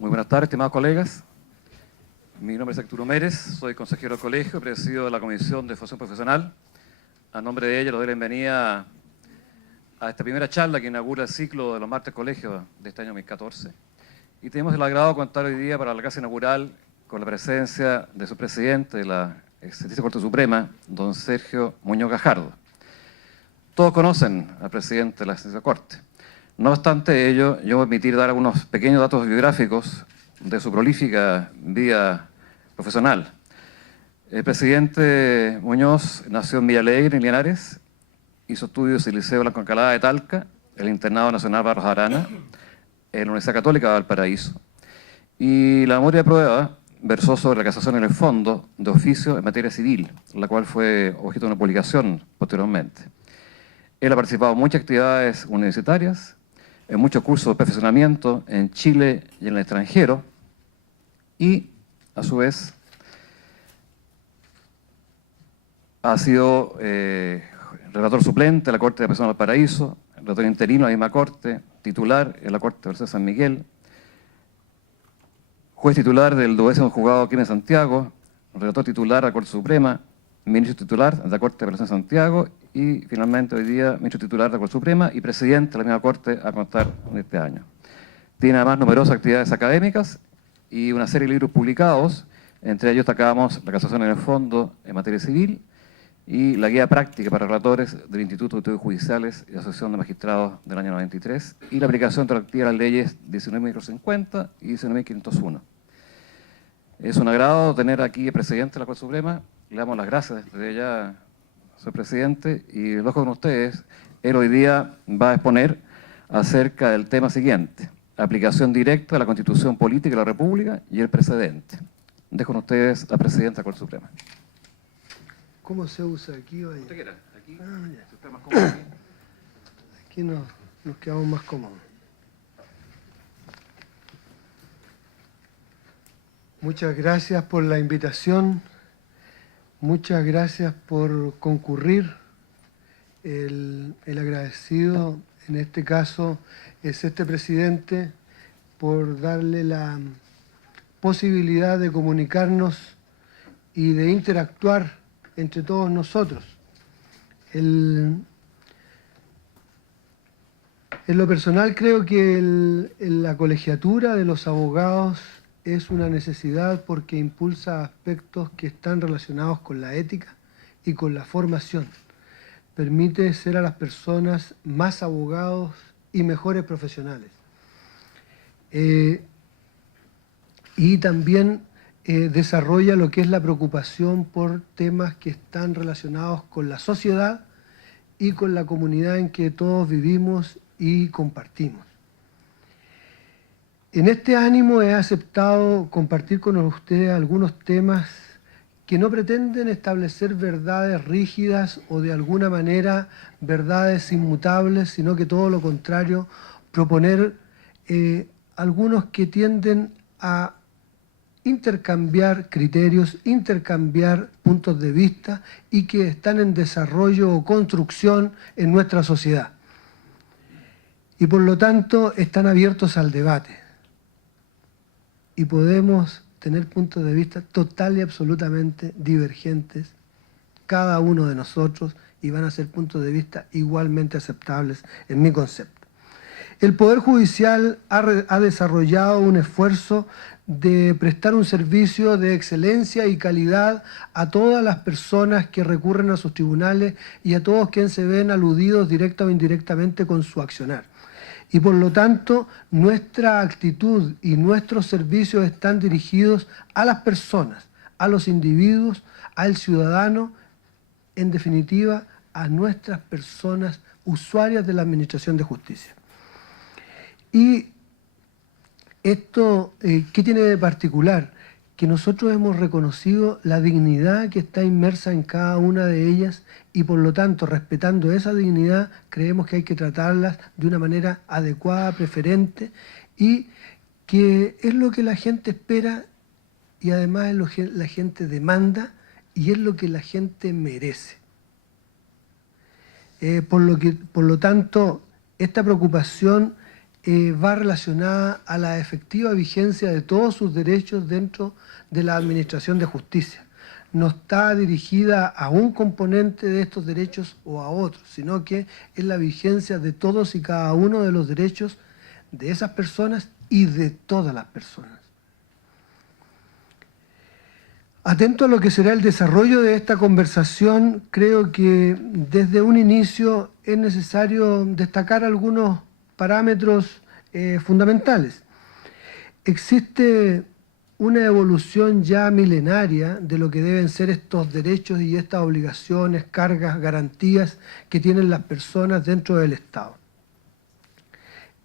Muy buenas tardes, estimados colegas. Mi nombre es Arturo Mérez, soy consejero del colegio, presido de la Comisión de Formación Profesional. A nombre de ella, le doy la bienvenida a esta primera charla que inaugura el ciclo de los martes colegios de este año 2014. Y tenemos el agrado de contar hoy día para la clase inaugural con la presencia de su presidente de la Excelentísima Corte Suprema, don Sergio Muñoz Gajardo. Todos conocen al presidente de la Excelentísima Corte. No obstante ello, yo voy a permitir dar algunos pequeños datos biográficos de su prolífica vida profesional. El presidente Muñoz nació en Villalegre, en Linares, hizo estudios en el Liceo Blanco Encalada de Talca, el Internado Nacional Barros Arana, en la Universidad Católica de Valparaíso. Y la memoria de prueba versó sobre la casación en el fondo de oficio en materia civil, la cual fue objeto de una publicación posteriormente. Él ha participado en muchas actividades universitarias, en muchos cursos de perfeccionamiento en Chile y en el extranjero, y a su vez ha sido relator suplente de la Corte de Apelación del Valparaíso, relator interino de la misma Corte, titular en la Corte de San Miguel, juez titular del 12º Juzgado aquí en Santiago, relator titular de la Corte Suprema, ministro titular de la Corte de Apelación de Santiago y finalmente hoy día ministro titular de la Corte Suprema y presidente de la misma Corte a contar de este año. Tiene además numerosas actividades académicas y una serie de libros publicados, entre ellos destacamos La casación en el fondo en materia civil y la guía práctica para relatores del Instituto de Estudios Judiciales y Asociación de Magistrados del año 93 y la aplicación retroactiva de las leyes 19.550 y 19.501. Es un agrado tener aquí al presidente de la Corte Suprema. Le damos las gracias desde ya, señor presidente, y lo dejo con ustedes. Él hoy día va a exponer acerca del tema siguiente: aplicación directa de la Constitución Política de la República y el precedente. Dejo con ustedes al presidente de la Corte Suprema. ¿Cómo se usa aquí o allá? Usted quiera, aquí, ya. si usted es más cómodo aquí. Aquí nos quedamos más cómodos. Muchas gracias por la invitación. Muchas gracias por concurrir. El agradecido en este caso es este presidente por darle la posibilidad de comunicarnos y de interactuar entre todos nosotros. En lo personal creo que la colegiatura de los abogados es una necesidad porque impulsa aspectos que están relacionados con la ética y con la formación. Permite ser a las personas más abogados y mejores profesionales. Y también desarrolla lo que es la preocupación por temas que están relacionados con la sociedad y con la comunidad en que todos vivimos y compartimos. En este ánimo he aceptado compartir con ustedes algunos temas que no pretenden establecer verdades rígidas o de alguna manera verdades inmutables, sino que todo lo contrario, proponer algunos que tienden a intercambiar criterios, intercambiar puntos de vista y que están en desarrollo o construcción en nuestra sociedad. Y por lo tanto están abiertos al debate. Y podemos tener puntos de vista total y absolutamente divergentes, cada uno de nosotros, y van a ser puntos de vista igualmente aceptables en mi concepto. El Poder Judicial ha desarrollado un esfuerzo de prestar un servicio de excelencia y calidad a todas las personas que recurren a sus tribunales y a todos quienes se ven aludidos directa o indirectamente con su accionar. Y por lo tanto, nuestra actitud y nuestros servicios están dirigidos a las personas, a los individuos, al ciudadano, en definitiva, a nuestras personas usuarias de la Administración de Justicia. Y esto, ¿qué tiene de particular? Que nosotros hemos reconocido la dignidad que está inmersa en cada una de ellas y por lo tanto, respetando esa dignidad, creemos que hay que tratarlas de una manera adecuada, preferente y que es lo que la gente espera y además es lo que la gente demanda y es lo que la gente merece. Por lo tanto, esta preocupación va relacionada a la efectiva vigencia de todos sus derechos dentro de la administración de justicia. No está dirigida a un componente de estos derechos o a otros, sino que es la vigencia de todos y cada uno de los derechos de esas personas y de todas las personas. Atento a lo que será el desarrollo de esta conversación, creo que desde un inicio es necesario destacar algunos parámetros fundamentales. Existe una evolución ya milenaria de lo que deben ser estos derechos y estas obligaciones, cargas, garantías que tienen las personas dentro del Estado.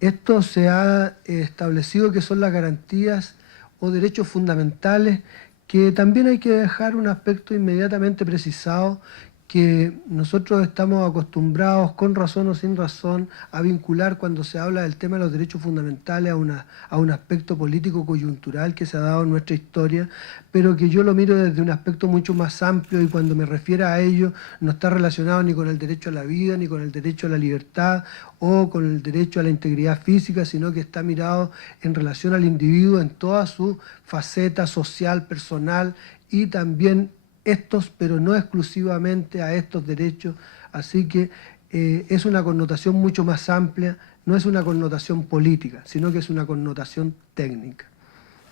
Esto se ha establecido que son las garantías o derechos fundamentales, que también hay que dejar un aspecto inmediatamente precisado, que nosotros estamos acostumbrados, con razón o sin razón, a vincular cuando se habla del tema de los derechos fundamentales a un aspecto político coyuntural que se ha dado en nuestra historia, pero que yo lo miro desde un aspecto mucho más amplio, y cuando me refiero a ello no está relacionado ni con el derecho a la vida, ni con el derecho a la libertad o con el derecho a la integridad física, sino que está mirado en relación al individuo en toda su faceta social, personal, y también estos, pero no exclusivamente a estos derechos. Así que es una connotación mucho más amplia, no es una connotación política, sino que es una connotación técnica.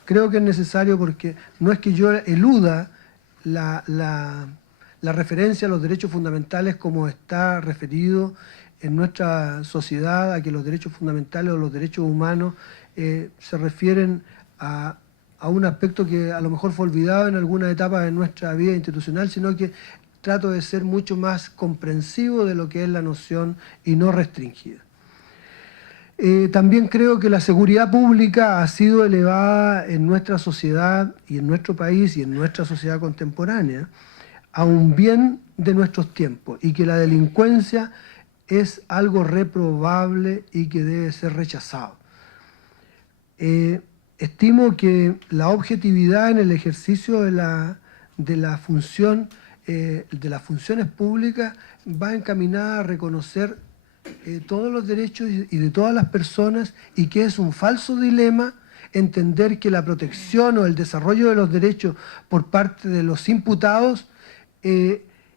Creo que es necesario, porque no es que yo eluda la referencia a los derechos fundamentales como está referido en nuestra sociedad, a que los derechos fundamentales o los derechos humanos se refieren a un aspecto que a lo mejor fue olvidado en alguna etapa de nuestra vida institucional, sino que trato de ser mucho más comprensivo de lo que es la noción y no restringida. También creo que la seguridad pública ha sido elevada en nuestra sociedad y en nuestro país y en nuestra sociedad contemporánea a un bien de nuestros tiempos, y que la delincuencia es algo reprobable y que debe ser rechazado. Estimo que la objetividad en el ejercicio de las funciones públicas va encaminada a reconocer todos los derechos y de todas las personas, y que es un falso dilema entender que la protección o el desarrollo de los derechos por parte de los imputados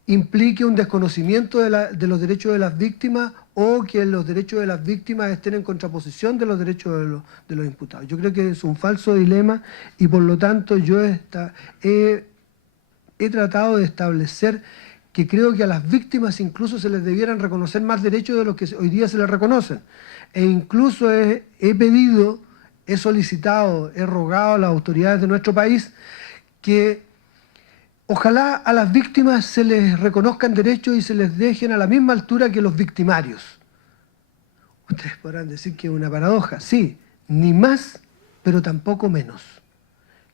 implique un desconocimiento de los derechos de las víctimas, o que los derechos de las víctimas estén en contraposición de los derechos de los imputados. Yo creo que es un falso dilema, y por lo tanto yo he tratado de establecer que creo que a las víctimas incluso se les debieran reconocer más derechos de los que hoy día se les reconocen. E incluso he pedido, he solicitado, he rogado a las autoridades de nuestro país que ojalá a las víctimas se les reconozcan derechos y se les dejen a la misma altura que los victimarios. Ustedes podrán decir que es una paradoja. Sí, ni más, pero tampoco menos.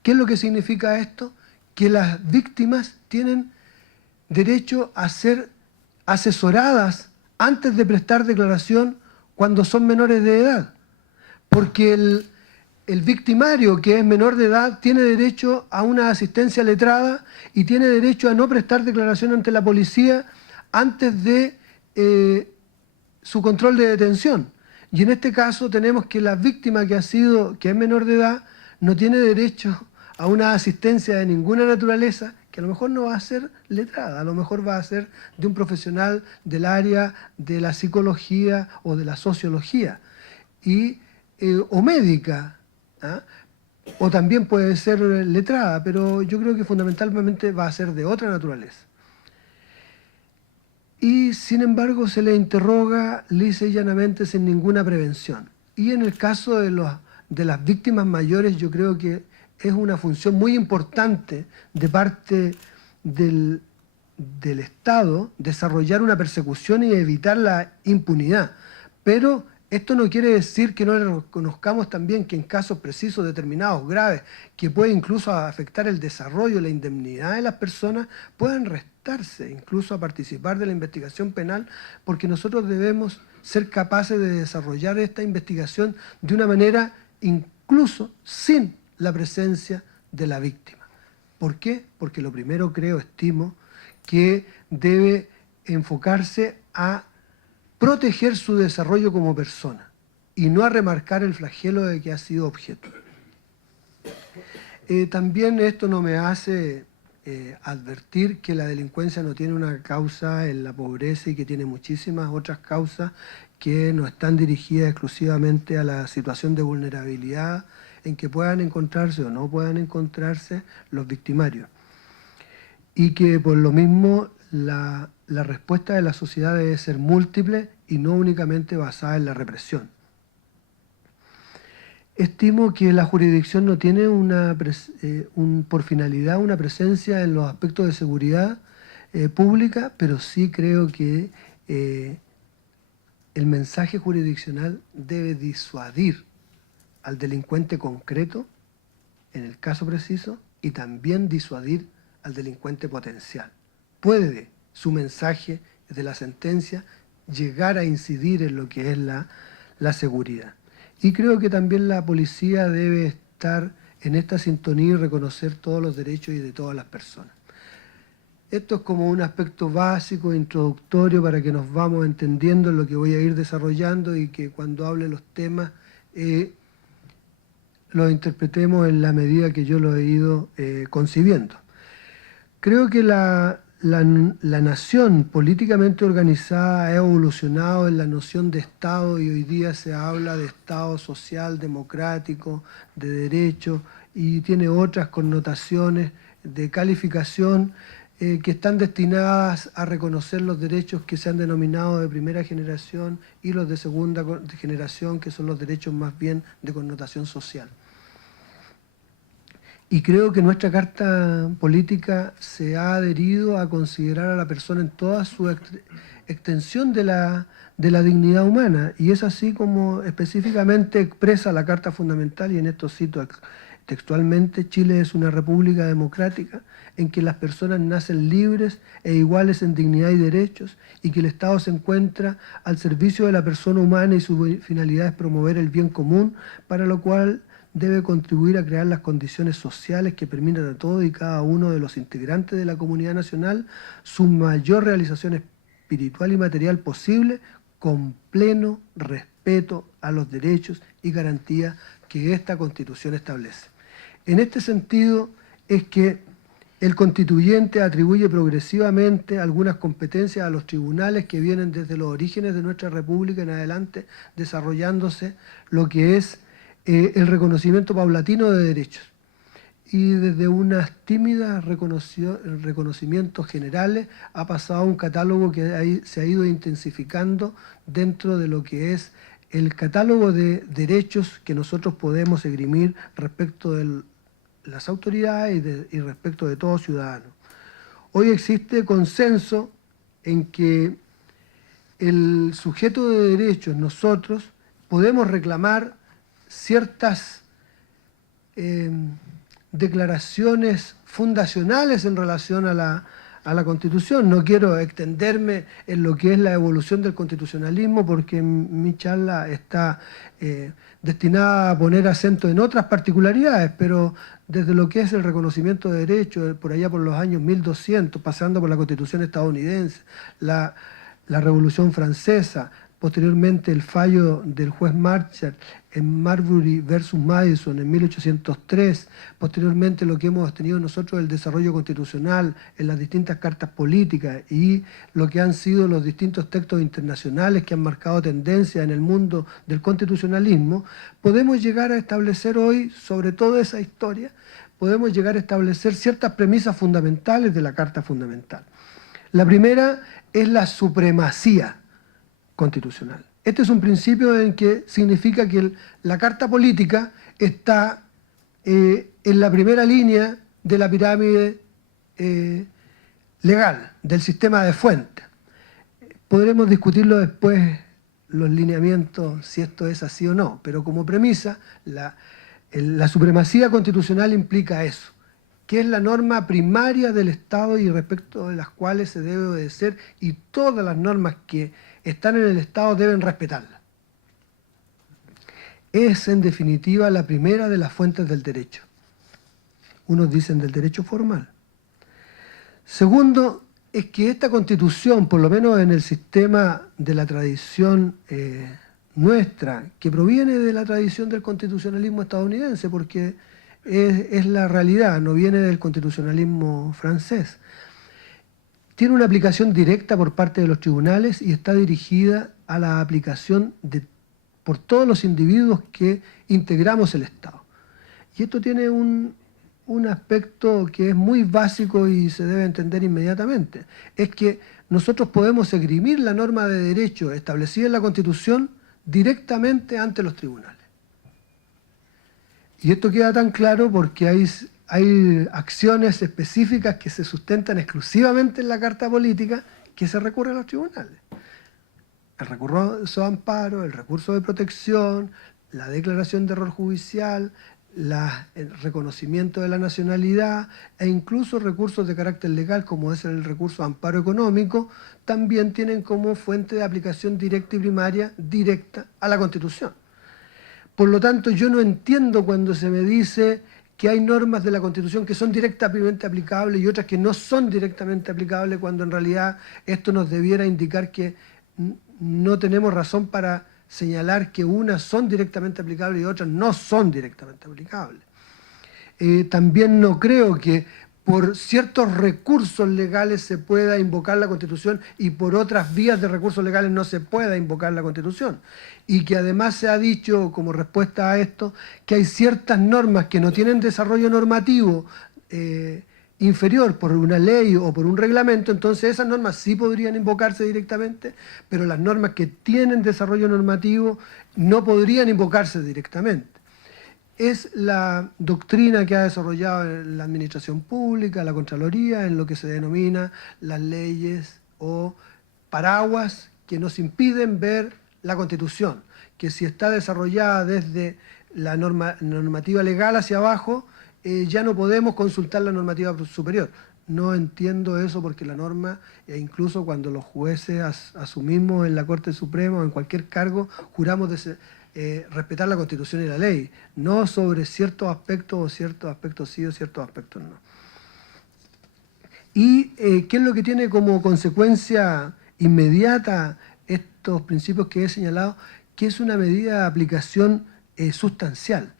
¿Qué es lo que significa esto? Que las víctimas tienen derecho a ser asesoradas antes de prestar declaración cuando son menores de edad. Porque el victimario, que es menor de edad, tiene derecho a una asistencia letrada y tiene derecho a no prestar declaración ante la policía antes de su control de detención. Y en este caso tenemos que la víctima que es menor de edad, no tiene derecho a una asistencia de ninguna naturaleza, que a lo mejor no va a ser letrada, a lo mejor va a ser de un profesional del área de la psicología o de la sociología, o médica, ¿ah? O también puede ser letrada, pero yo creo que fundamentalmente va a ser de otra naturaleza. Y sin embargo se le interroga lisa y llanamente sin ninguna prevención. Y en el caso de las víctimas mayores, yo creo que es una función muy importante de parte del Estado desarrollar una persecución y evitar la impunidad. Pero esto no quiere decir que no le reconozcamos también que en casos precisos, determinados, graves, que puede incluso afectar el desarrollo, la indemnidad de las personas, puedan restarse incluso a participar de la investigación penal, porque nosotros debemos ser capaces de desarrollar esta investigación de una manera incluso sin la presencia de la víctima. ¿Por qué? Porque lo primero estimo, que debe enfocarse a proteger su desarrollo como persona. y no a remarcar el flagelo de que ha sido objeto. También esto no me hace advertir que la delincuencia no tiene una causa en la pobreza y que tiene muchísimas otras causas que no están dirigidas exclusivamente a la situación de vulnerabilidad en que puedan encontrarse o no puedan encontrarse los victimarios. Y que por lo mismo la respuesta de la sociedad debe ser múltiple y no únicamente basada en la represión. Estimo que la jurisdicción no tiene por finalidad una presencia en los aspectos de seguridad pública, pero sí creo que el mensaje jurisdiccional debe disuadir al delincuente concreto, en el caso preciso, y también disuadir al delincuente potencial. Puede su mensaje de la sentencia llegar a incidir en lo que es la seguridad. Y creo que también la policía debe estar en esta sintonía y reconocer todos los derechos y de todas las personas. Esto es como un aspecto básico, introductorio, para que nos vamos entendiendo en lo que voy a ir desarrollando y que cuando hable los temas los interpretemos en la medida que yo lo he ido concibiendo. Creo que la nación políticamente organizada ha evolucionado en la noción de Estado y hoy día se habla de Estado social, democrático, de derecho y tiene otras connotaciones de calificación que están destinadas a reconocer los derechos que se han denominado de primera generación y los de segunda generación, que son los derechos más bien de connotación social. Y creo que nuestra Carta Política se ha adherido a considerar a la persona en toda su extensión de la dignidad humana. Y es así como específicamente expresa la Carta Fundamental, y en esto cito textualmente: Chile es una república democrática en que las personas nacen libres e iguales en dignidad y derechos, y que el Estado se encuentra al servicio de la persona humana y su finalidad es promover el bien común, para lo cual debe contribuir a crear las condiciones sociales que permitan a todos y cada uno de los integrantes de la comunidad nacional su mayor realización espiritual y material posible, con pleno respeto a los derechos y garantías que esta Constitución establece. En este sentido es que el constituyente atribuye progresivamente algunas competencias a los tribunales que vienen desde los orígenes de nuestra República en adelante, desarrollándose lo que es el reconocimiento paulatino de derechos. Y desde unas tímidas reconocimientos generales ha pasado a un catálogo que se ha ido intensificando dentro de lo que es el catálogo de derechos que nosotros podemos esgrimir respecto de las autoridades y respecto de todo ciudadano. Hoy existe consenso en que el sujeto de derechos, nosotros, podemos reclamar ciertas declaraciones fundacionales en relación a la Constitución. No quiero extenderme en lo que es la evolución del constitucionalismo, porque mi charla está destinada a poner acento en otras particularidades, pero desde lo que es el reconocimiento de derechos, por allá por los años 1200, pasando por la Constitución estadounidense, la Revolución Francesa, posteriormente el fallo del juez Marshall en Marbury versus Madison en 1803, posteriormente lo que hemos tenido nosotros, el desarrollo constitucional en las distintas cartas políticas y lo que han sido los distintos textos internacionales que han marcado tendencia en el mundo del constitucionalismo, podemos llegar a establecer hoy, sobre toda esa historia, podemos llegar a establecer ciertas premisas fundamentales de la Carta Fundamental. La primera es la supremacía constitucional. Este es un principio en que significa que la Carta Política está en la primera línea de la pirámide legal, del sistema de fuentes. Podremos discutirlo después, los lineamientos, si esto es así o no, pero como premisa, la supremacía constitucional implica eso, que es la norma primaria del Estado y respecto de las cuales se debe obedecer, y todas las normas que están en el Estado deben respetarla. Es, en definitiva, la primera de las fuentes del derecho. Unos dicen del derecho formal. Segundo, es que esta Constitución, por lo menos en el sistema de la tradición nuestra, que proviene de la tradición del constitucionalismo estadounidense, porque es la realidad, no viene del constitucionalismo francés. Tiene una aplicación directa por parte de los tribunales y está dirigida a la aplicación por todos los individuos que integramos el Estado. Y esto tiene un aspecto que es muy básico y se debe entender inmediatamente. Es que nosotros podemos esgrimir la norma de derecho establecida en la Constitución directamente ante los tribunales. Y esto queda tan claro porque hay acciones específicas que se sustentan exclusivamente en la Carta Política que se recurre a los tribunales. El recurso de amparo, el recurso de protección, la declaración de error judicial, el reconocimiento de la nacionalidad e incluso recursos de carácter legal como es el recurso de amparo económico, también tienen como fuente de aplicación directa y primaria directa a la Constitución. Por lo tanto, yo no entiendo cuando se me dice que hay normas de la Constitución que son directamente aplicables y otras que no son directamente aplicables, cuando en realidad esto nos debiera indicar que no tenemos razón para señalar que unas son directamente aplicables y otras no son directamente aplicables. También no creo que por ciertos recursos legales se pueda invocar la Constitución y por otras vías de recursos legales no se pueda invocar la Constitución. Y que además se ha dicho como respuesta a esto que hay ciertas normas que no tienen desarrollo normativo inferior por una ley o por un reglamento, entonces esas normas sí podrían invocarse directamente, pero las normas que tienen desarrollo normativo no podrían invocarse directamente. Es la doctrina que ha desarrollado la administración pública, la Contraloría, en lo que se denomina las leyes o paraguas que nos impiden ver la Constitución, que si está desarrollada desde la normativa legal hacia abajo, ya no podemos consultar la normativa superior. No entiendo eso porque la norma, incluso cuando los jueces asumimos en la Corte Suprema o en cualquier cargo, juramos respetar la Constitución y la ley, no sobre ciertos aspectos o ciertos aspectos sí o ciertos aspectos no. ¿Y qué es lo que tiene como consecuencia inmediata estos principios que he señalado? Que es una medida de aplicación sustancial.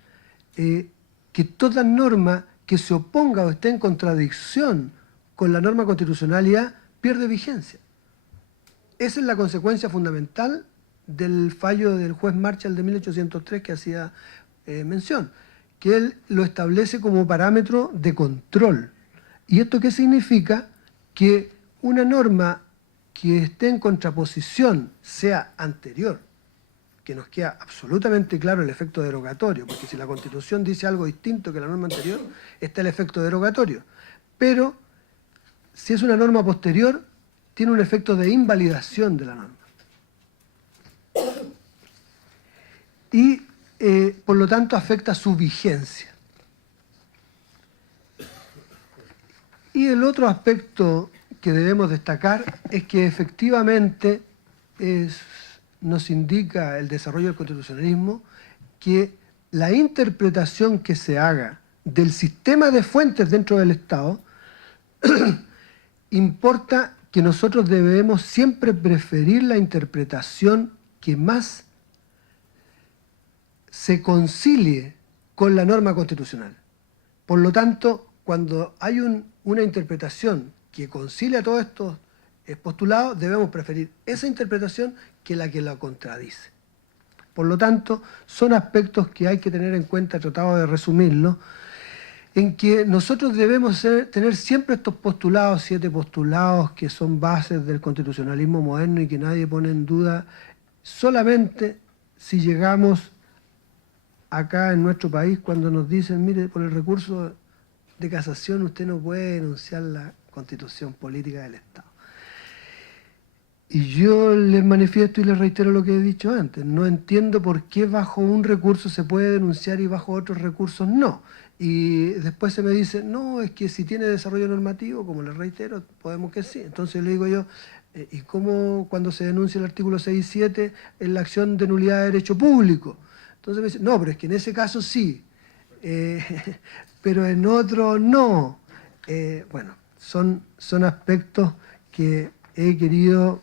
Que toda norma que se oponga o esté en contradicción con la norma constitucionalidad pierde vigencia. Esa es la consecuencia fundamental del fallo del juez Marshall de 1803 que hacía mención, que él lo establece como parámetro de control. ¿Y esto qué significa? Que una norma que esté en contraposición sea anterior, que nos queda absolutamente claro el efecto derogatorio, porque si la Constitución dice algo distinto que la norma anterior, está el efecto derogatorio. Pero si es una norma posterior, tiene un efecto de invalidación de la norma. Y por lo tanto afecta su vigencia. Y el otro aspecto que debemos destacar es que efectivamente nos indica el desarrollo del constitucionalismo que la interpretación que se haga del sistema de fuentes dentro del Estado importa que nosotros debemos siempre preferir la interpretación que más se concilie con la norma constitucional. Por lo tanto, cuando hay una interpretación que concilia todos estos postulados, debemos preferir esa interpretación que la contradice. Por lo tanto, son aspectos que hay que tener en cuenta, he tratado de resumirlo, en que nosotros debemos tener siempre estos postulados, 7 postulados que son bases del constitucionalismo moderno y que nadie pone en duda, solamente si llegamos acá en nuestro país cuando nos dicen, mire, por el recurso de casación usted no puede denunciar la constitución política del Estado. Y yo les manifiesto y les reitero lo que he dicho antes. No entiendo por qué bajo un recurso se puede denunciar y bajo otros recursos no. Y después se me dice, no, es que si tiene desarrollo normativo, como les reitero, podemos que sí. Entonces le digo yo, ¿y cómo cuando se denuncia el artículo 6 y 7 en la acción de nulidad de derecho público? Entonces me dice, no, pero es que en ese caso sí, pero en otro no. Bueno, son aspectos que he querido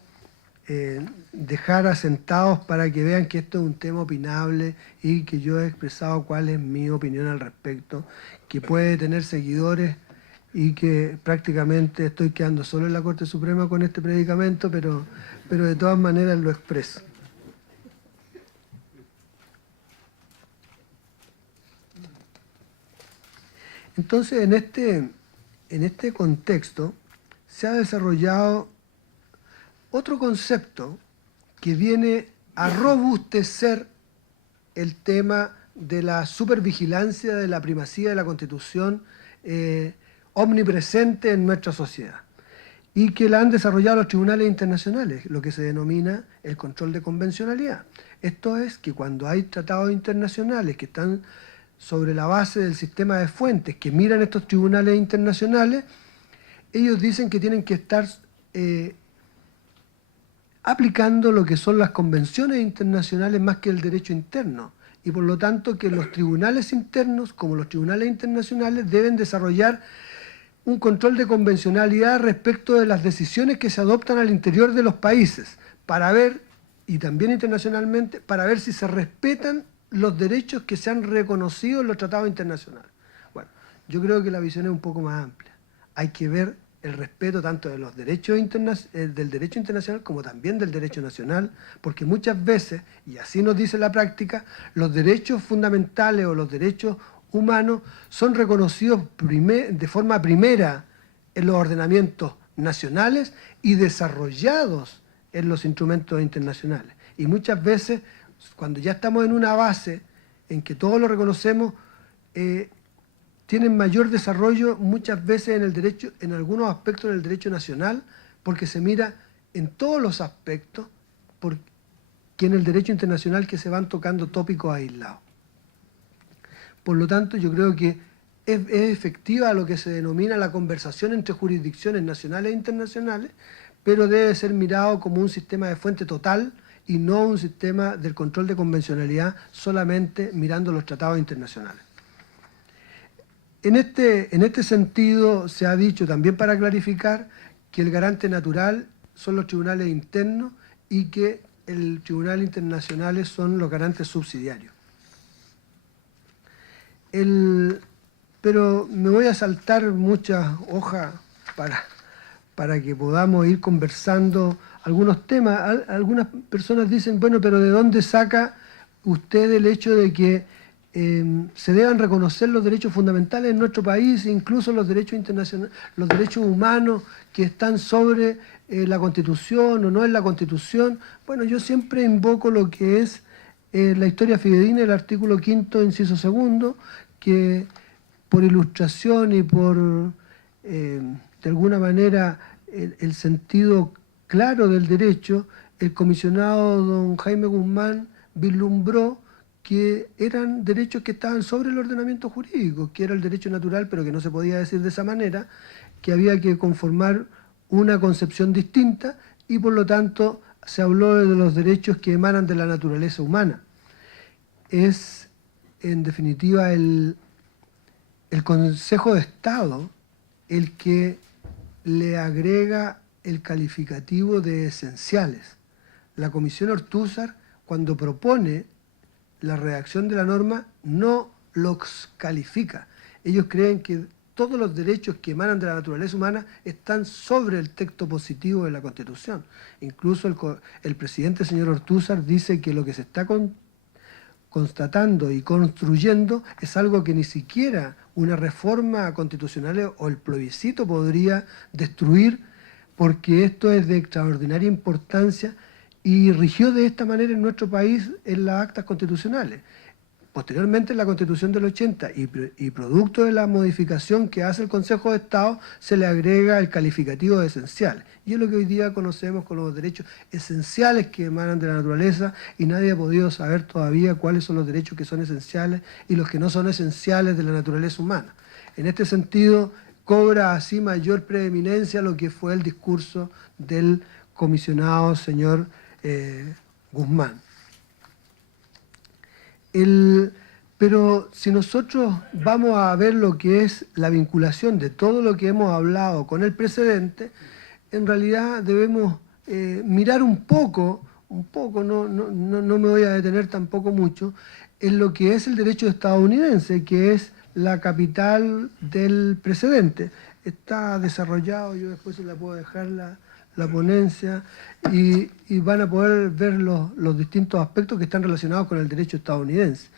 dejar asentados para que vean que esto es un tema opinable y que yo he expresado cuál es mi opinión al respecto, que puede tener seguidores y que prácticamente estoy quedando solo en la Corte Suprema con este predicamento, pero de todas maneras lo expreso. Entonces, en este contexto se ha desarrollado otro concepto que viene a robustecer el tema de la supervigilancia de la primacía de la Constitución omnipresente en nuestra sociedad y que la han desarrollado los tribunales internacionales, lo que se denomina el control de convencionalidad. Esto es que cuando hay tratados internacionales que están sobre la base del sistema de fuentes que miran estos tribunales internacionales, ellos dicen que tienen que estar aplicando lo que son las convenciones internacionales más que el derecho interno, y por lo tanto que los tribunales internos, como los tribunales internacionales, deben desarrollar un control de convencionalidad respecto de las decisiones que se adoptan al interior de los países, para ver, y también internacionalmente, para ver si se respetan los derechos que se han reconocido en los tratados internacionales. Bueno, yo creo que la visión es un poco más amplia. Hay que ver el respeto tanto de los derechos del derecho internacional como también del derecho nacional, porque muchas veces, y así nos dice la práctica, los derechos fundamentales o los derechos humanos son reconocidos de forma primera en los ordenamientos nacionales y desarrollados en los instrumentos internacionales. Y muchas veces, cuando ya estamos en una base en que todos lo reconocemos, tienen mayor desarrollo muchas veces en el derecho, en algunos aspectos del derecho nacional, porque se mira en todos los aspectos, que en el derecho internacional que se van tocando tópicos aislados. Por lo tanto, yo creo que es efectiva lo que se denomina la conversación entre jurisdicciones nacionales e internacionales, pero debe ser mirado como un sistema de fuente total y no un sistema del control de convencionalidad solamente mirando los tratados internacionales. En este sentido se ha dicho también, para clarificar, que el garante natural son los tribunales internos y que el tribunal internacional son los garantes subsidiarios. Pero me voy a saltar muchas hojas para que podamos ir conversando algunos temas. Algunas personas dicen, bueno, pero ¿de dónde saca usted el hecho de que se deban reconocer los derechos fundamentales en nuestro país, incluso los derechos internacionales, los derechos humanos que están sobre la Constitución o no en la Constitución? Bueno, yo siempre invoco lo que es la historia fidedigna del artículo 5º, inciso 2, que por ilustración y por, de alguna manera, el sentido claro del derecho, el comisionado don Jaime Guzmán vislumbró que eran derechos que estaban sobre el ordenamiento jurídico, que era el derecho natural, pero que no se podía decir de esa manera, que había que conformar una concepción distinta y por lo tanto se habló de los derechos que emanan de la naturaleza humana. Es, en definitiva, el Consejo de Estado el que le agrega el calificativo de esenciales. La Comisión Ortúzar, cuando propone la redacción de la norma, no los califica. Ellos creen que todos los derechos que emanan de la naturaleza humana están sobre el texto positivo de la Constitución. Incluso el presidente, señor Ortúzar, dice que lo que se está constatando y construyendo es algo que ni siquiera una reforma constitucional o el plebiscito podría destruir, porque esto es de extraordinaria importancia y rigió de esta manera en nuestro país en las actas constitucionales. Posteriormente, en la Constitución del 80 y producto de la modificación que hace el Consejo de Estado, se le agrega el calificativo de esencial. Y es lo que hoy día conocemos con los derechos esenciales que emanan de la naturaleza, y nadie ha podido saber todavía cuáles son los derechos que son esenciales y los que no son esenciales de la naturaleza humana. En este sentido, cobra así mayor preeminencia lo que fue el discurso del comisionado señor Guzmán. Pero si nosotros vamos a ver lo que es la vinculación de todo lo que hemos hablado con el precedente, en realidad debemos mirar un poco, no me voy a detener tampoco mucho, en lo que es el derecho estadounidense, que es la capital del precedente. Está desarrollado, yo después se la puedo dejar la ponencia, y van a poder ver los distintos aspectos que están relacionados con el derecho estadounidense.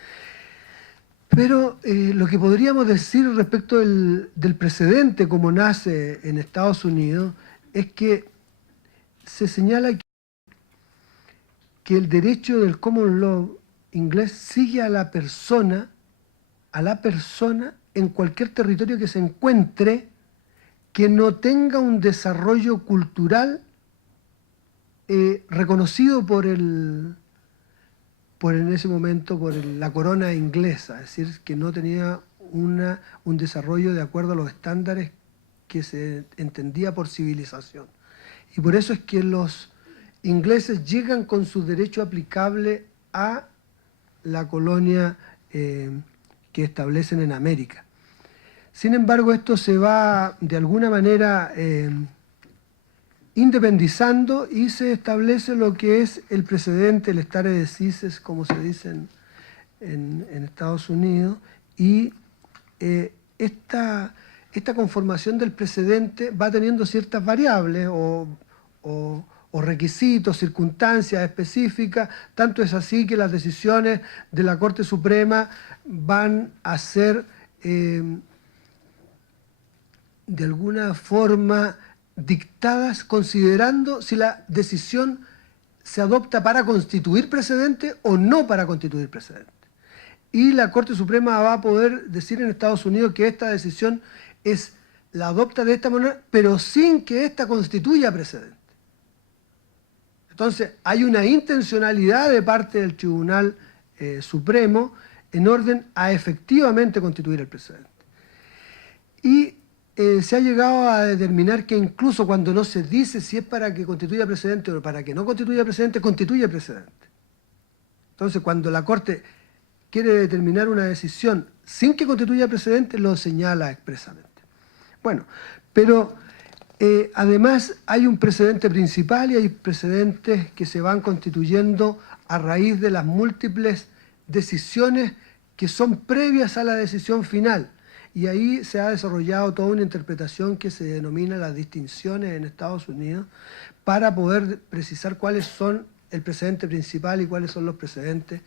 Pero lo que podríamos decir respecto del precedente como nace en Estados Unidos es que se señala que el derecho del common law inglés sigue a la persona en cualquier territorio que se encuentre que no tenga un desarrollo cultural reconocido en ese momento por la corona inglesa, es decir, que no tenía un desarrollo de acuerdo a los estándares que se entendía por civilización. Y por eso es que los ingleses llegan con su derecho aplicable a la colonia que establecen en América. Sin embargo, esto se va de alguna manera independizando y se establece lo que es el precedente, el stare decisis, como se dice en Estados Unidos, y esta conformación del precedente va teniendo ciertas variables o requisitos, circunstancias específicas. Tanto es así que las decisiones de la Corte Suprema van a ser de alguna forma dictadas considerando si la decisión se adopta para constituir precedente o no para constituir precedente. Y la Corte Suprema va a poder decir en Estados Unidos que esta decisión la adopta de esta manera, pero sin que ésta constituya precedente. Entonces, hay una intencionalidad de parte del Tribunal Supremo en orden a efectivamente constituir el precedente. Y se ha llegado a determinar que incluso cuando no se dice si es para que constituya precedente o para que no constituya precedente, constituye precedente. Entonces, cuando la Corte quiere determinar una decisión sin que constituya precedente, lo señala expresamente. Bueno, pero además hay un precedente principal y hay precedentes que se van constituyendo a raíz de las múltiples decisiones que son previas a la decisión final. Y ahí se ha desarrollado toda una interpretación que se denomina las distinciones en Estados Unidos para poder precisar cuáles son el precedente principal y cuáles son los precedentes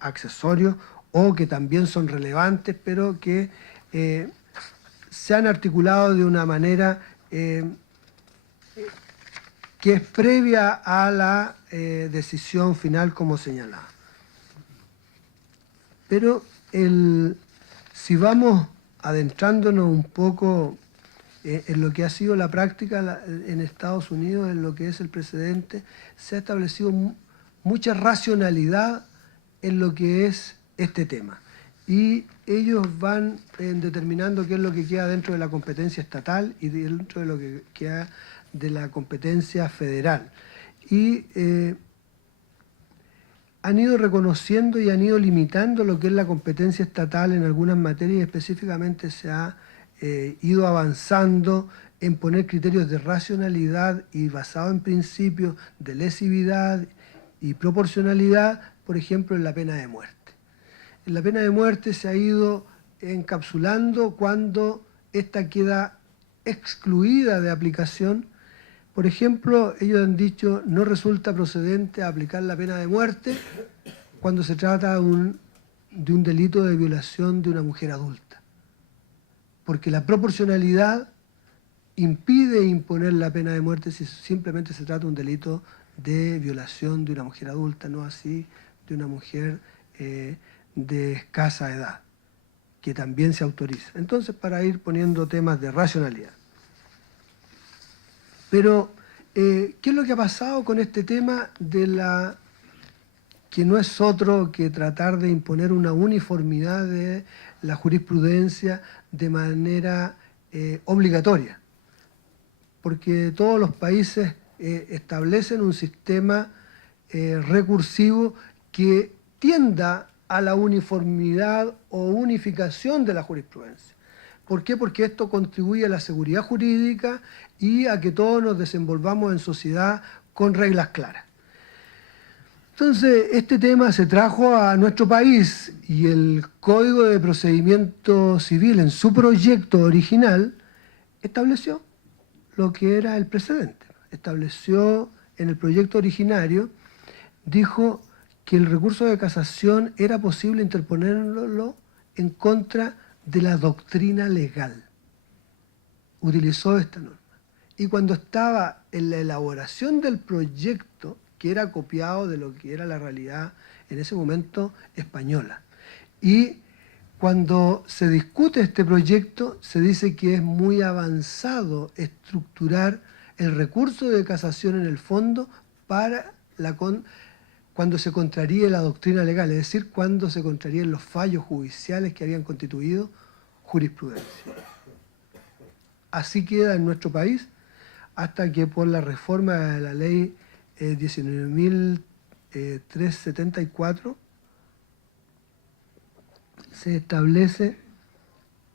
accesorios o que también son relevantes, pero que se han articulado de una manera que es previa a la decisión final como señalaba. Pero si vamos adentrándonos un poco en lo que ha sido la práctica en Estados Unidos, en lo que es el precedente, se ha establecido mucha racionalidad en lo que es este tema. Y ellos van determinando qué es lo que queda dentro de la competencia estatal y dentro de lo que queda de la competencia federal. Y han ido reconociendo y han ido limitando lo que es la competencia estatal en algunas materias, y específicamente se ha ido avanzando en poner criterios de racionalidad y basado en principios de lesividad y proporcionalidad, por ejemplo, en la pena de muerte. En la pena de muerte se ha ido encapsulando cuando ésta queda excluida de aplicación. Por ejemplo, ellos han dicho no resulta procedente aplicar la pena de muerte cuando se trata de un delito de violación de una mujer adulta, porque la proporcionalidad impide imponer la pena de muerte si simplemente se trata de un delito de violación de una mujer adulta, no así de una mujer de escasa edad, que también se autoriza. Entonces, para ir poniendo temas de racionalidad. Pero, ¿qué es lo que ha pasado con este tema que no es otro que tratar de imponer una uniformidad de la jurisprudencia de manera obligatoria? Porque todos los países establecen un sistema recursivo que tienda a la uniformidad o unificación de la jurisprudencia. ¿Por qué? Porque esto contribuye a la seguridad jurídica y a que todos nos desenvolvamos en sociedad con reglas claras. Entonces, este tema se trajo a nuestro país y el Código de Procedimiento Civil en su proyecto original estableció lo que era el precedente. Estableció en el proyecto originario, dijo que el recurso de casación era posible interponerlo en contra de la doctrina legal. Utilizó esta norma. Y cuando estaba en la elaboración del proyecto, que era copiado de lo que era la realidad en ese momento española. Y cuando se discute este proyecto, se dice que es muy avanzado estructurar el recurso de casación en el fondo para cuando se contraríe la doctrina legal, es decir, cuando se contrarían los fallos judiciales que habían constituido jurisprudencia. Así queda en nuestro país hasta que por la reforma de la ley 19.374 se establece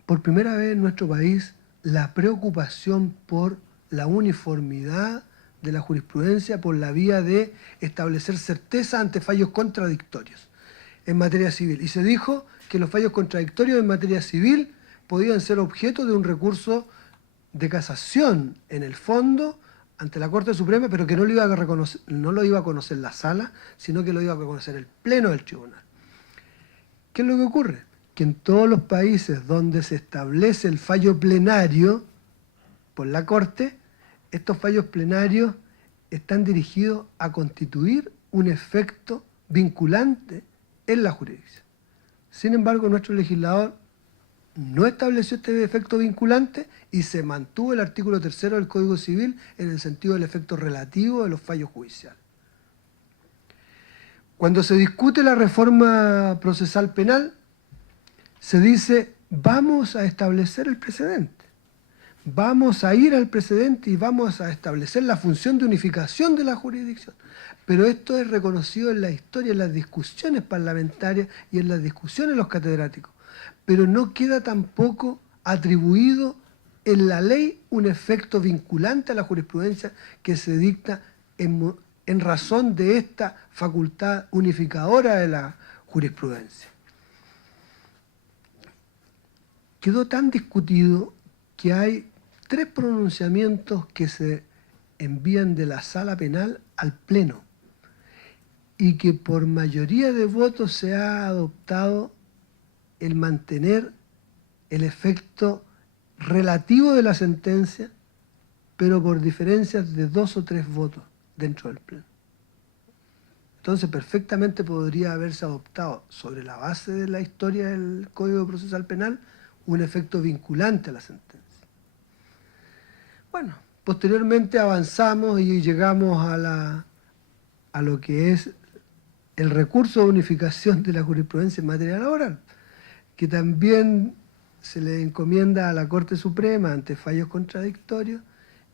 por primera vez en nuestro país la preocupación por la uniformidad de la jurisprudencia por la vía de establecer certeza ante fallos contradictorios en materia civil. Y se dijo que los fallos contradictorios en materia civil podían ser objeto de un recurso de casación en el fondo ante la Corte Suprema, pero que no lo iba a conocer la sala, sino que lo iba a conocer el Pleno del Tribunal. ¿Qué es lo que ocurre? Que en todos los países donde se establece el fallo plenario por la Corte, estos fallos plenarios están dirigidos a constituir un efecto vinculante en la jurisdicción. Sin embargo, nuestro legislador no estableció este efecto vinculante y se mantuvo el artículo 3 del Código Civil en el sentido del efecto relativo de los fallos judiciales. Cuando se discute la reforma procesal penal, se dice, vamos a establecer el precedente. Vamos a ir al precedente y vamos a establecer la función de unificación de la jurisdicción. Pero esto es reconocido en la historia, en las discusiones parlamentarias y en las discusiones de los catedráticos. Pero no queda tampoco atribuido en la ley un efecto vinculante a la jurisprudencia que se dicta en razón de esta facultad unificadora de la jurisprudencia. Quedó tan discutido que hay 3 pronunciamientos que se envían de la sala penal al Pleno y que por mayoría de votos se ha adoptado el mantener el efecto relativo de la sentencia, pero por diferencias de 2 o 3 votos dentro del Pleno. Entonces perfectamente podría haberse adoptado sobre la base de la historia del Código Procesal Penal un efecto vinculante a la sentencia. Bueno, posteriormente avanzamos y llegamos a lo que es el recurso de unificación de la jurisprudencia en materia laboral, que también se le encomienda a la Corte Suprema ante fallos contradictorios.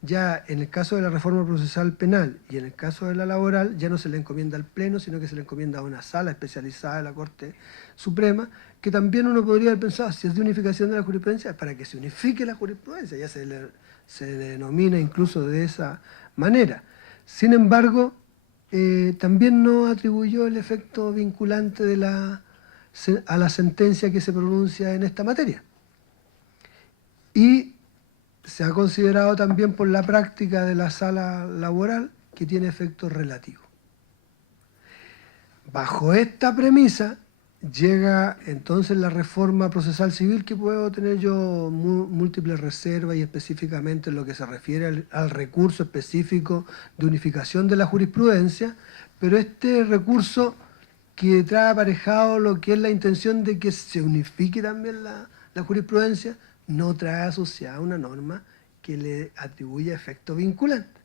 Ya en el caso de la reforma procesal penal y en el caso de la laboral ya no se le encomienda al Pleno, sino que se le encomienda a una sala especializada de la Corte Suprema, que también uno podría haber pensado, si es de unificación de la jurisprudencia, es para que se unifique la jurisprudencia, ya se le denomina incluso de esa manera. Sin embargo, también no atribuyó el efecto vinculante a la sentencia que se pronuncia en esta materia. Y se ha considerado también por la práctica de la sala laboral que tiene efecto relativo. Bajo esta premisa llega entonces la reforma procesal civil, que puedo tener yo múltiples reservas y específicamente en lo que se refiere al recurso específico de unificación de la jurisprudencia, pero este recurso que trae aparejado lo que es la intención de que se unifique también la jurisprudencia, no trae asociada una norma que le atribuya efecto vinculante.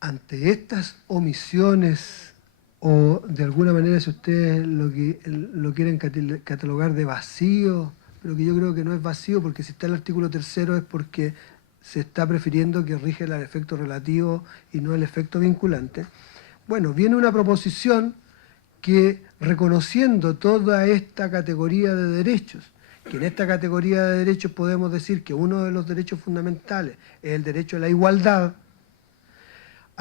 Ante estas omisiones, o de alguna manera si ustedes lo quieren catalogar de vacío, pero que yo creo que no es vacío, porque si está el artículo 3 es porque se está prefiriendo que rige el efecto relativo y no el efecto vinculante. Bueno, viene una proposición que, reconociendo toda esta categoría de derechos, que en esta categoría de derechos podemos decir que uno de los derechos fundamentales es el derecho a la igualdad,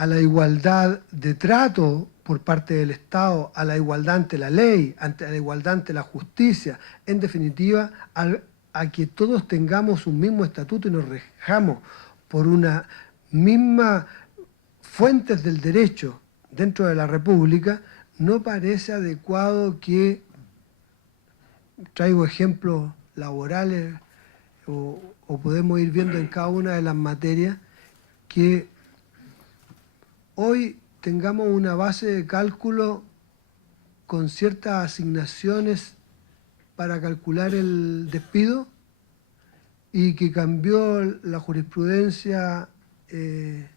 a la igualdad de trato por parte del Estado, a la igualdad ante la ley, ante la igualdad ante la justicia, en definitiva, a que todos tengamos un mismo estatuto y nos regamos por una misma fuentes del derecho dentro de la República, no parece adecuado que, traigo ejemplos laborales o podemos ir viendo en cada una de las materias, que hoy tengamos una base de cálculo con ciertas asignaciones para calcular el despido y que cambió la jurisprudencia en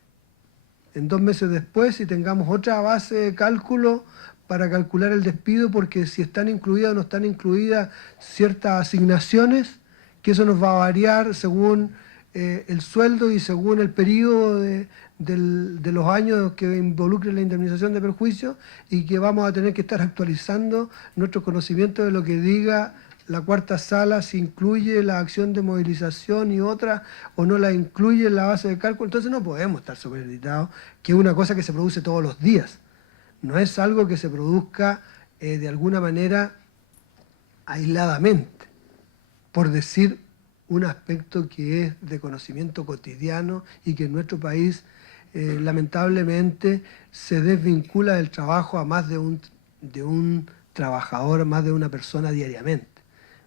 2 meses después y tengamos otra base de cálculo para calcular el despido porque si están incluidas o no están incluidas ciertas asignaciones, que eso nos va a variar según el sueldo y según el periodo de los años que involucre la indemnización de perjuicio y que vamos a tener que estar actualizando nuestro conocimiento de lo que diga la cuarta sala, si incluye la acción de movilización y otra o no la incluye en la base de cálculo. Entonces no podemos estar supeditados, que es una cosa que se produce todos los días. No es algo que se produzca de alguna manera aisladamente, por decir un aspecto que es de conocimiento cotidiano y que en nuestro país lamentablemente se desvincula del trabajo a más de un trabajador, a más de una persona diariamente.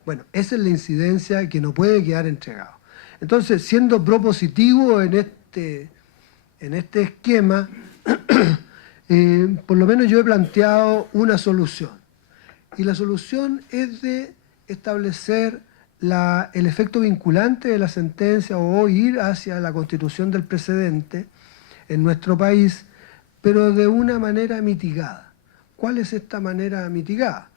Bueno, esa es la incidencia que no puede quedar entregado. Entonces, siendo propositivo en este esquema, por lo menos yo he planteado una solución. Y la solución es de establecer el efecto vinculante de la sentencia o ir hacia la constitución del precedente en nuestro país, pero de una manera mitigada. ¿Cuál es esta manera mitigada?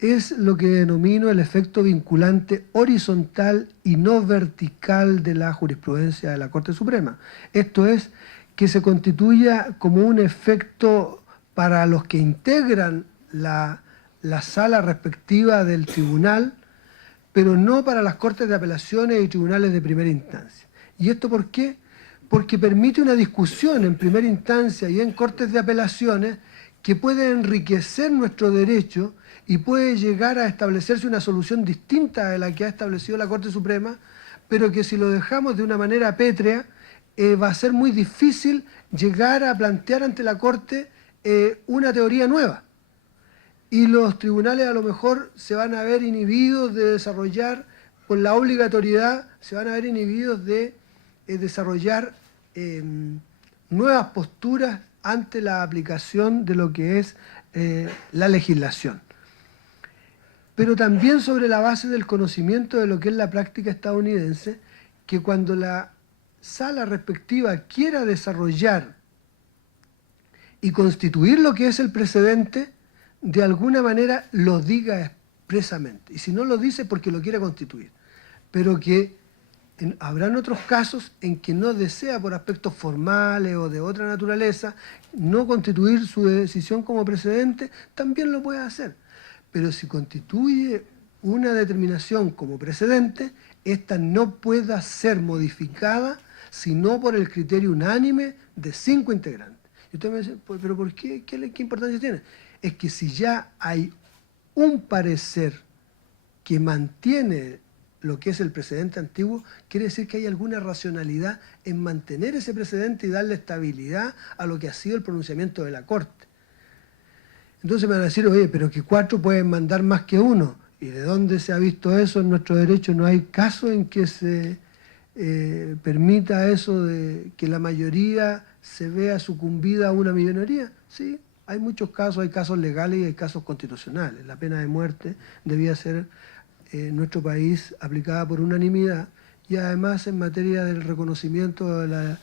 Es lo que denomino el efecto vinculante horizontal y no vertical de la jurisprudencia de la Corte Suprema. Esto es, que se constituya como un efecto para los que integran la sala respectiva del tribunal, pero no para las Cortes de Apelaciones y tribunales de primera instancia. ¿Y esto por qué? Porque permite una discusión en primera instancia y en Cortes de Apelaciones que puede enriquecer nuestro derecho y puede llegar a establecerse una solución distinta de la que ha establecido la Corte Suprema, pero que si lo dejamos de una manera pétrea, va a ser muy difícil llegar a plantear ante la Corte una teoría nueva. Y los tribunales a lo mejor se van a ver inhibidos de desarrollar, por la obligatoriedad, se van a ver inhibidos de desarrollar nuevas posturas ante la aplicación de lo que es la legislación. Pero también sobre la base del conocimiento de lo que es la práctica estadounidense, que cuando la sala respectiva quiera desarrollar y constituir lo que es el precedente, de alguna manera lo diga expresamente. Y si no lo dice, porque lo quiere constituir. Pero que habrán otros casos en que no desea, por aspectos formales o de otra naturaleza, no constituir su decisión como precedente, también lo puede hacer. Pero si constituye una determinación como precedente, esta no pueda ser modificada sino por el criterio unánime de 5 integrantes. Y usted me dice, ¿pero por qué? ¿Qué importancia tiene? Es que si ya hay un parecer que mantiene lo que es el precedente antiguo, quiere decir que hay alguna racionalidad en mantener ese precedente y darle estabilidad a lo que ha sido el pronunciamiento de la Corte. Entonces me van a decir, oye, pero que 4 pueden mandar más que 1. ¿Y de dónde se ha visto eso en nuestro derecho? No hay caso en que se permita eso de que la mayoría se vea sucumbida a una minoría. Sí, hay muchos casos, hay casos legales y hay casos constitucionales. La pena de muerte debía ser en nuestro país aplicada por unanimidad y además en materia del reconocimiento del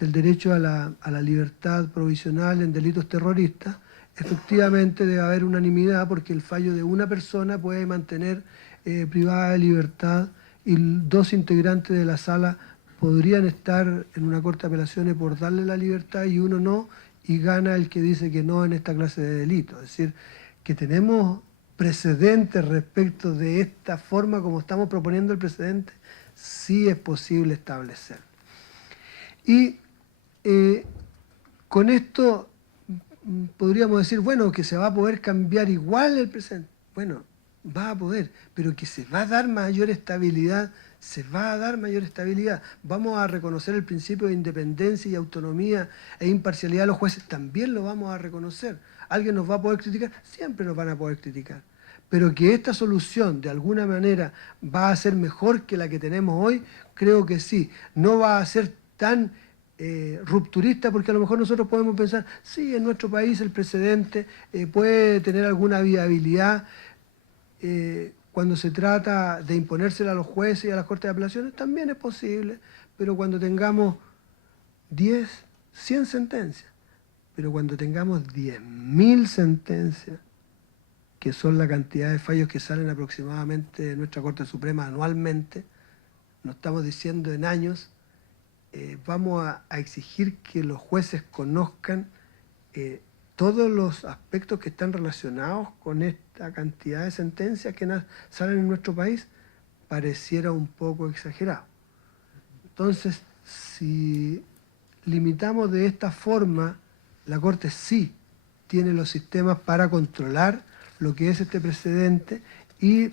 derecho a la libertad provisional en delitos terroristas, efectivamente debe haber unanimidad porque el fallo de una persona puede mantener privada de libertad y 2 integrantes de la sala podrían estar en una corte de apelaciones por darle la libertad y uno no, y gana el que dice que no en esta clase de delitos. Es decir, que tenemos precedentes respecto de esta forma como estamos proponiendo el precedente, sí es posible establecer. Y con esto podríamos decir, bueno, que se va a poder cambiar igual el presente. Bueno, va a poder, pero que se va a dar mayor estabilidad, se va a dar mayor estabilidad. Vamos a reconocer el principio de independencia y autonomía e imparcialidad de los jueces, también lo vamos a reconocer. ¿Alguien nos va a poder criticar? Siempre nos van a poder criticar. Pero que esta solución de alguna manera va a ser mejor que la que tenemos hoy, creo que sí. No va a ser tan rupturista, porque a lo mejor nosotros podemos pensar, sí, en nuestro país el precedente puede tener alguna viabilidad cuando se trata de imponérsela a los jueces y a las Cortes de Apelaciones, también es posible, pero cuando tengamos 10, 100 sentencias, pero cuando tengamos 10.000 sentencias, que son la cantidad de fallos que salen aproximadamente de nuestra Corte Suprema anualmente, no estamos diciendo en años, vamos a exigir que los jueces conozcan todos los aspectos que están relacionados con esta cantidad de sentencias que salen en nuestro país, pareciera un poco exagerado. Entonces, si limitamos de esta forma, la Corte sí tiene los sistemas para controlar lo que es este precedente y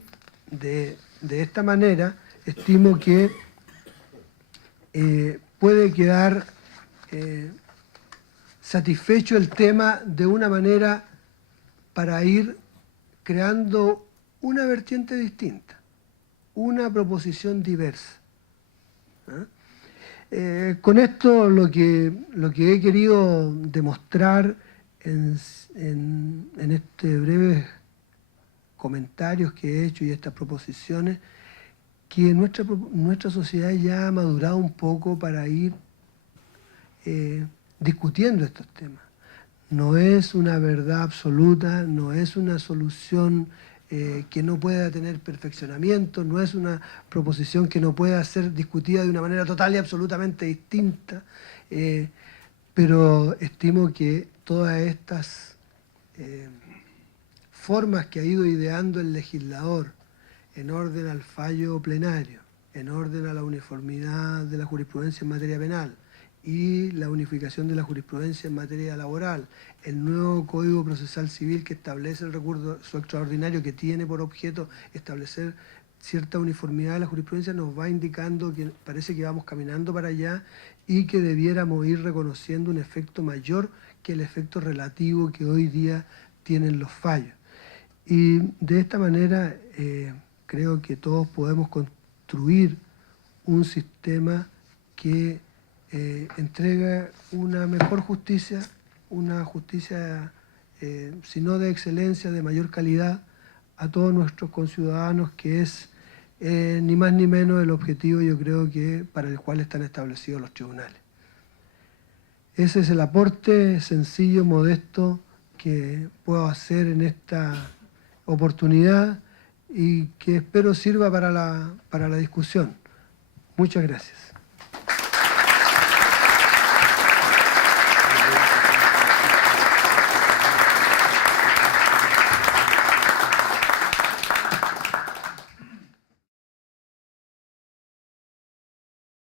de esta manera estimo que puede quedar satisfecho el tema de una manera para ir creando una vertiente distinta, una proposición diversa. Con esto lo que he querido demostrar en este breve comentarios que he hecho y estas proposiciones, que nuestra sociedad ya ha madurado un poco para ir discutiendo estos temas. No es una verdad absoluta, no es una solución que no pueda tener perfeccionamiento, no es una proposición que no pueda ser discutida de una manera total y absolutamente distinta, pero estimo que todas estas formas que ha ido ideando el legislador en orden al fallo plenario, en orden a la uniformidad de la jurisprudencia en materia penal y la unificación de la jurisprudencia en materia laboral, el nuevo Código Procesal Civil que establece el recurso extraordinario que tiene por objeto establecer cierta uniformidad de la jurisprudencia, nos va indicando que parece que vamos caminando para allá y que debiéramos ir reconociendo un efecto mayor que el efecto relativo que hoy día tienen los fallos. Y de esta manera creo que todos podemos construir un sistema que entrega una mejor justicia, una justicia, si no de excelencia, de mayor calidad a todos nuestros conciudadanos, que es ni más ni menos el objetivo, yo creo, que para el cual están establecidos los tribunales. Ese es el aporte sencillo, modesto, que puedo hacer en esta oportunidad y que espero sirva para la discusión. Muchas gracias.